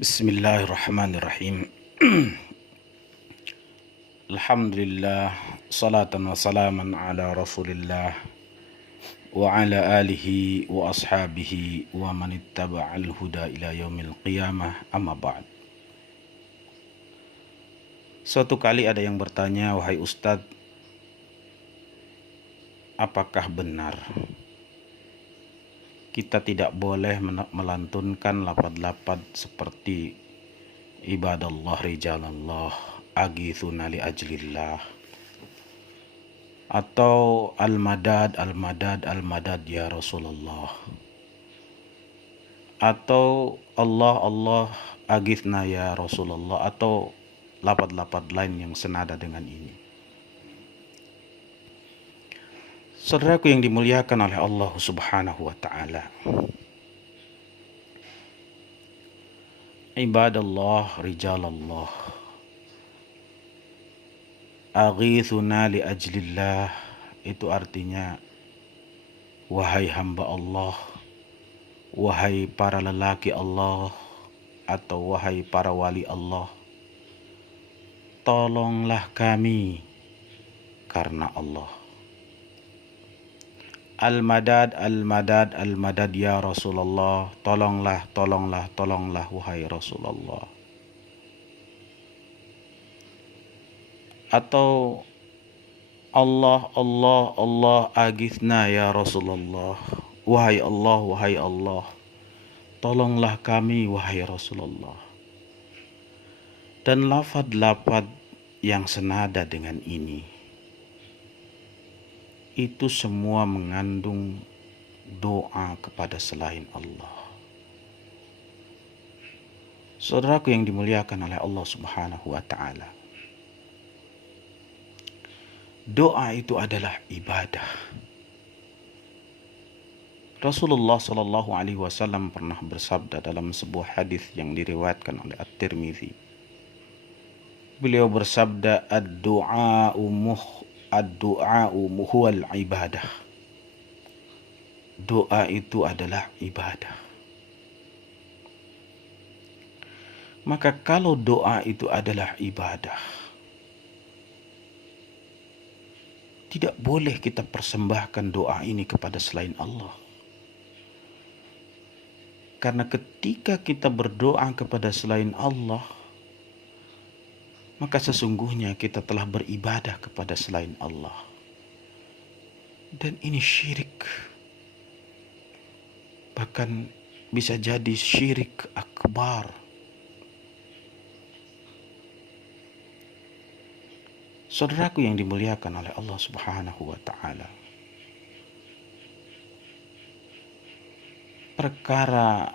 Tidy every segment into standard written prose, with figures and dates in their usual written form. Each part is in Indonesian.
Bismillahirrahmanirrahim. Alhamdulillah, salatan wa salaman ala rasulillah wa ala alihi wa ashabihi wa man ittaba'al huda ila yaumil qiyamah, amma ba'd. Suatu kali ada yang bertanya, wahai Ustadz, apakah benar kita tidak boleh melantunkan lapad-lapad seperti ibadallah rijalallah, agithuna li ajlillah, atau al-madad al-madad al-madad ya Rasulullah, atau Allah Allah agithna ya Rasulullah, atau lapad-lapad lain yang senada dengan ini. Saudaraku yang dimuliakan oleh Allah Subhanahu wa ta'ala, ibadallah rijalallah, aghithuna li ajlillah, itu artinya wahai hamba Allah, wahai para lelaki Allah, atau wahai para wali Allah, tolonglah kami karena Allah. Al-madad al-madad al-madad ya Rasulullah, tolonglah tolonglah tolonglah wahai Rasulullah. Atau Allah Allah Allah agithna ya Rasulullah, wahai Allah, tolonglah kami wahai Rasulullah. Dan lafad-lafad yang senada dengan ini, itu semua mengandung doa kepada selain Allah. Saudaraku yang dimuliakan oleh Allah Subhanahu wa ta'ala, doa itu adalah ibadah. Rasulullah Shallallahu Alaihi Wasallam pernah bersabda dalam sebuah hadis yang diriwayatkan oleh At-Tirmidzi. Beliau bersabda, ad-du'a'u huwal ibadah. Doa itu adalah ibadah. Maka kalau doa itu adalah ibadah, tidak boleh kita persembahkan doa ini kepada selain Allah. Karena ketika kita berdoa kepada selain Allah, maka sesungguhnya kita telah beribadah kepada selain Allah. Dan ini syirik. Bahkan bisa jadi syirik akbar. Saudaraku yang dimuliakan oleh Allah Subhanahu wa ta'ala, perkara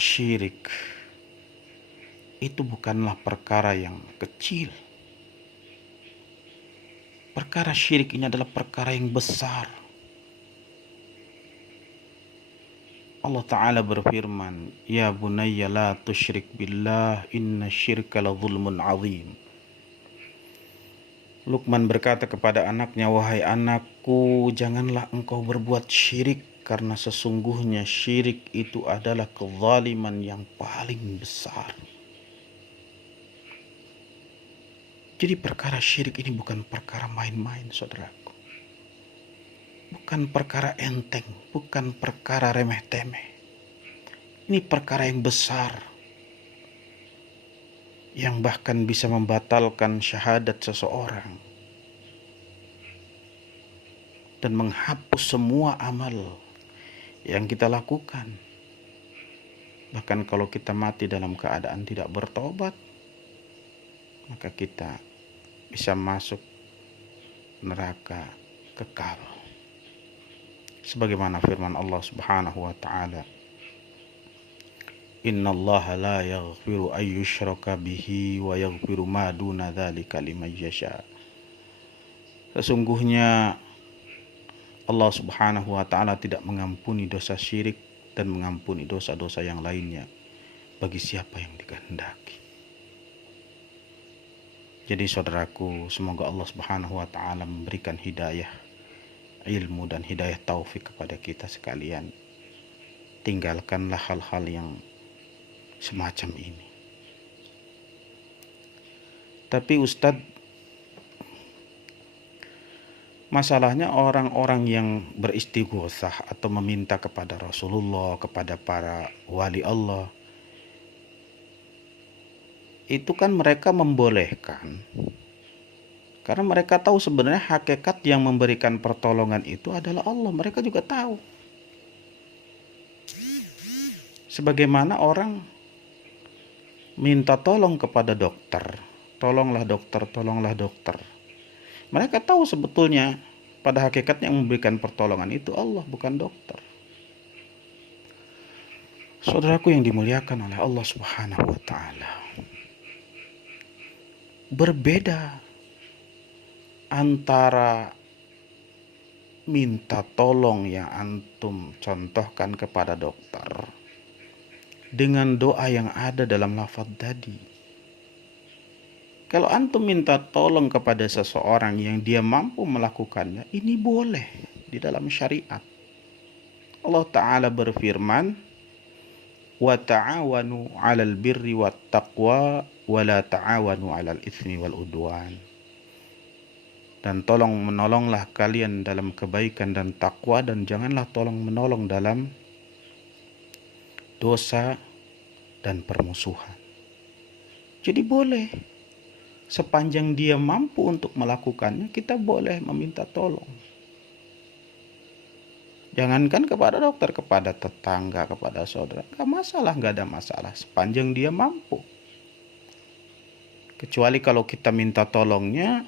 syirik itu bukanlah perkara yang kecil. Perkara syirik ini adalah perkara yang besar. Allah Ta'ala berfirman, ya bunayya la tusyrik billah, inna syirka la zulmun azim. Luqman berkata kepada anaknya, wahai anakku, janganlah engkau berbuat syirik, karena sesungguhnya syirik itu adalah kezaliman yang paling besar. Jadi perkara syirik ini bukan perkara main-main, saudaraku. Bukan perkara enteng, bukan perkara remeh-temeh. Ini perkara yang besar, yang bahkan bisa membatalkan syahadat seseorang dan menghapus semua amal yang kita lakukan. Bahkan kalau kita mati dalam keadaan tidak bertobat, maka kita bisa masuk neraka kekal. Sebagaimana firman Allah Subhanahu wa ta'ala, innallaha la yaghfiru an yushraka bihi wa yaghfiru ma duna dzalika liman yasha. Sesungguhnya Allah Subhanahu wa ta'ala tidak mengampuni dosa syirik dan mengampuni dosa-dosa yang lainnya bagi siapa yang dikehendaki. Jadi saudaraku, semoga Allah Subhanahu wa ta'ala memberikan hidayah ilmu dan hidayah taufik kepada kita sekalian. Tinggalkanlah hal-hal yang semacam ini. Tapi Ustadz, masalahnya orang-orang yang beristighosah atau meminta kepada Rasulullah, kepada para wali Allah, itu kan mereka membolehkan. Karena mereka tahu sebenarnya hakikat yang memberikan pertolongan itu adalah Allah. Mereka juga tahu. Sebagaimana orang minta tolong kepada dokter. Tolonglah dokter, tolonglah dokter. Mereka tahu sebetulnya pada hakikatnya yang memberikan pertolongan itu Allah, bukan dokter. Saudaraku yang dimuliakan oleh Allah Subhanahu wa taala. Berbeda antara minta tolong yang antum contohkan kepada dokter dengan doa yang ada dalam lafaz tadi. Kalau antum minta tolong kepada seseorang yang dia mampu melakukannya, ini boleh di dalam syariat. Allah Ta'ala berfirman, wa ta'awanu 'alal birri wat taqwa wa la ta'awanu 'alal itsmi wal udwan. Dan tolong menolonglah kalian dalam kebaikan dan takwa, dan janganlah tolong menolong dalam dosa dan permusuhan. Jadi boleh, sepanjang dia mampu untuk melakukannya, kita boleh meminta tolong. Jangankan kepada dokter, kepada tetangga, kepada saudara, gak ada masalah sepanjang dia mampu. Kecuali kalau kita minta tolongnya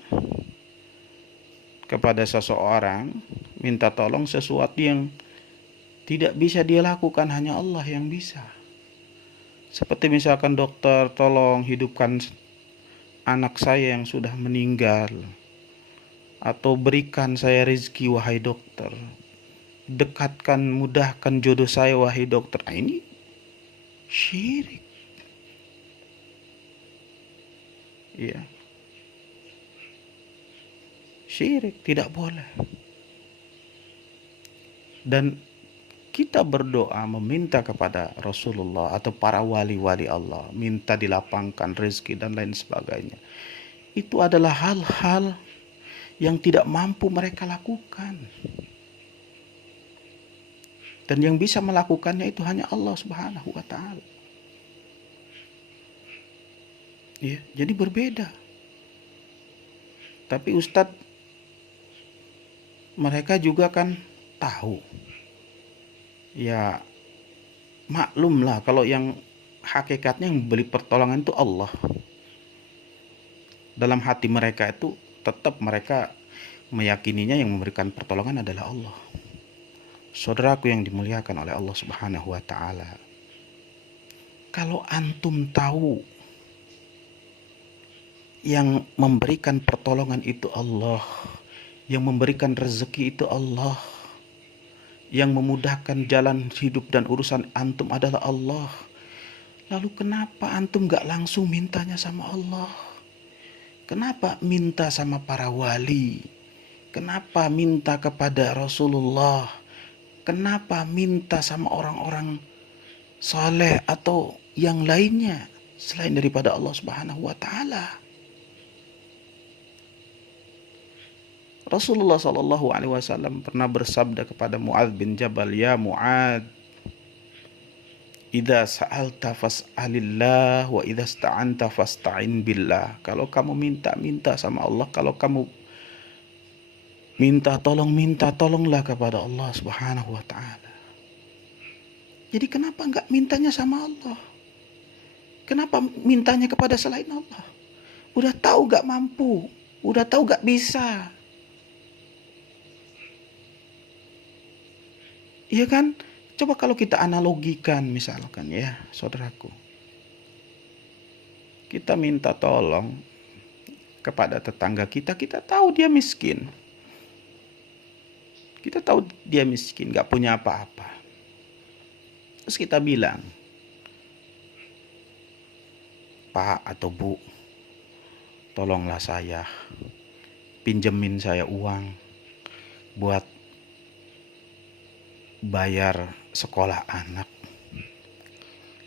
kepada seseorang, minta tolong sesuatu yang tidak bisa dia lakukan, hanya Allah yang bisa. Seperti misalkan dokter, tolong hidupkan anak saya yang sudah meninggal, atau berikan saya rezeki wahai dokter, dekatkan, mudahkan jodoh saya wahai dokter. Ini syirik. Ya, syirik, tidak boleh. Dan kita berdoa meminta kepada Rasulullah atau para wali-wali Allah, minta dilapangkan rezeki dan lain sebagainya, itu adalah hal-hal yang tidak mampu mereka lakukan. Dan yang bisa melakukannya itu hanya Allah Subhanahu wa ta'ala. Ya, jadi berbeda. Tapi Ustadz, mereka juga kan tahu. Ya, maklum lah kalau yang hakikatnya yang beri pertolongan itu Allah. Dalam hati mereka itu tetap mereka meyakininya yang memberikan pertolongan adalah Allah. Saudaraku yang dimuliakan oleh Allah Subhanahu wa ta'ala, kalau antum tahu yang memberikan pertolongan itu Allah, yang memberikan rezeki itu Allah, yang memudahkan jalan hidup dan urusan antum adalah Allah, lalu kenapa antum gak langsung mintanya sama Allah? Kenapa minta sama para wali? Kenapa minta kepada Rasulullah? Kenapa minta sama orang-orang saleh atau yang lainnya selain daripada Allah Subhanahu wa ta'ala? Rasulullah Shallallahu Alaihi Wasallam pernah bersabda kepada Mu'adz bin Jabal, ya Mu'adz, idza sa'alta fas'alillah wa idza sta'anta fasta'in billah. Kalau kamu minta sama Allah, kalau kamu minta tolonglah kepada Allah Subhanahu wa ta'ala. Jadi kenapa enggak mintanya sama Allah? Kenapa mintanya kepada selain Allah? Udah tahu gak mampu, udah tahu gak bisa. Iya kan? Coba kalau kita analogikan misalkan ya, saudaraku. Kita minta tolong kepada tetangga kita, kita tahu dia miskin. Kita tahu dia miskin, gak punya apa-apa. Terus kita bilang, Pak atau Bu, tolonglah saya, pinjemin saya uang buat bayar sekolah anak.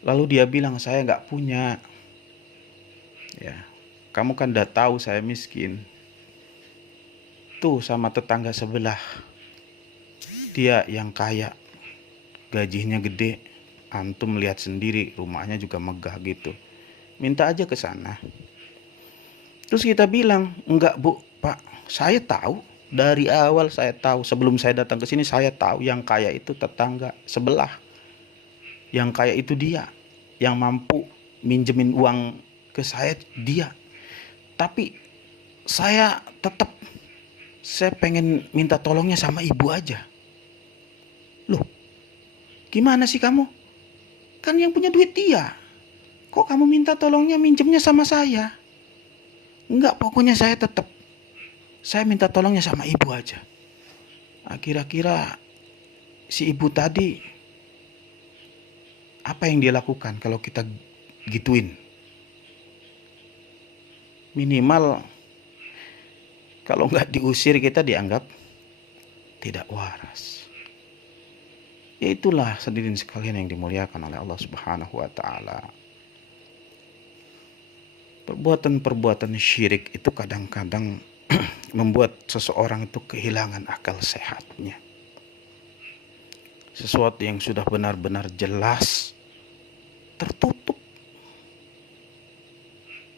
Lalu dia bilang, saya nggak punya. Ya, kamu kan udah tahu saya miskin. Tuh sama tetangga sebelah, dia yang kaya, gajinya gede. Antum lihat sendiri, rumahnya juga megah gitu. Minta aja ke sana. Terus kita bilang, enggak bu, pak, saya tahu. Dari awal saya tahu, sebelum saya datang ke sini saya tahu yang kaya itu tetangga sebelah. Yang kaya itu dia, yang mampu minjemin uang ke saya dia. Tapi saya pengen minta tolongnya sama ibu aja. Loh, gimana sih kamu? Kan yang punya duit dia. Kok kamu minta tolongnya minjemnya sama saya? Enggak, pokoknya saya minta tolongnya sama ibu aja. Kira-kira si ibu tadi apa yang dia lakukan kalau kita gituin? Minimal kalau nggak diusir kita dianggap tidak waras. Ya itulah hadirin sekalian yang dimuliakan oleh Allah Subhanahu wa taala. Perbuatan-perbuatan syirik itu kadang-kadang membuat seseorang itu kehilangan akal sehatnya. Sesuatu yang sudah benar-benar jelas tertutup.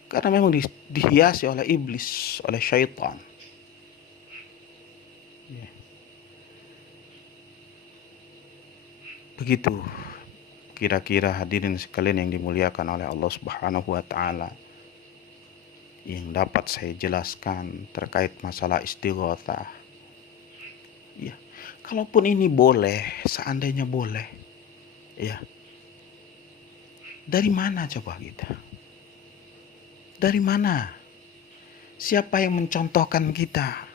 Karena memang dihiasi oleh iblis, oleh syaitan. Begitu kira-kira hadirin sekalian yang dimuliakan oleh Allah Subhanahu wa taala yang dapat saya jelaskan terkait masalah istighatsah. Ya, kalaupun ini boleh, seandainya boleh, ya. Dari mana coba kita? Dari mana? Siapa yang mencontohkan kita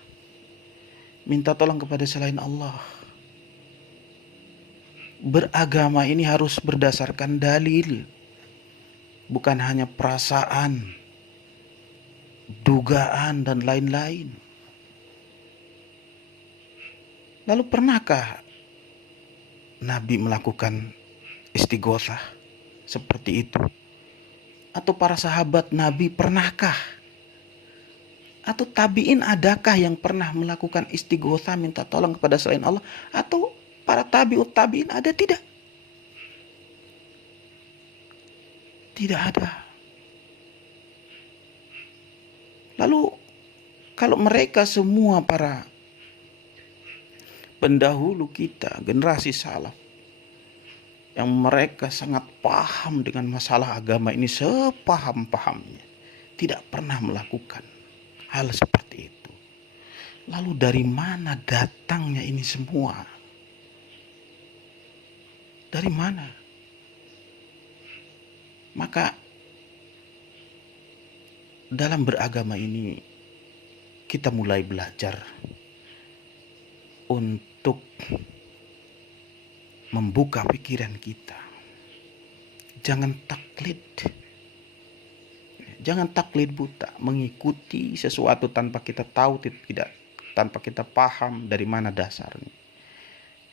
minta tolong kepada selain Allah? Beragama ini harus berdasarkan dalil, bukan hanya perasaan, dugaan, dan lain-lain. Lalu pernahkah Nabi melakukan istighotsah seperti itu? Atau para sahabat Nabi pernahkah? Atau tabi'in adakah yang pernah melakukan istighotsah minta tolong kepada selain Allah? Atau para tabi'in ada? Tidak. Tidak ada. Lalu kalau mereka semua para pendahulu kita, generasi salaf, yang mereka sangat paham dengan masalah agama ini sepaham-pahamnya, tidak pernah melakukan hal seperti itu. Lalu dari mana datangnya ini semua? Dari mana? Maka dalam beragama ini kita mulai belajar untuk membuka pikiran kita. Jangan taklid buta, mengikuti sesuatu tanpa kita tahu, tanpa kita paham dari mana dasarnya.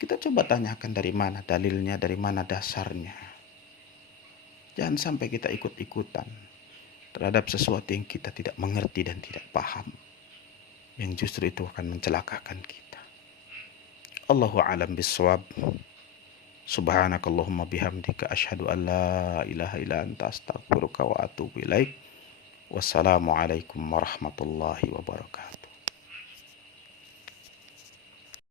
Kita coba tanyakan dari mana dalilnya, dari mana dasarnya. Jangan sampai kita ikut-ikutan terhadap sesuatu yang kita tidak mengerti dan tidak paham, yang justru itu akan mencelakakan kita. Allahu a'lam bishawab. Subhanakallahumma bihamdika asyhadu an la ilaha illa anta astaghfiruka wa atubu ilaik. Wassalamualaikum warahmatullahi wabarakatuh.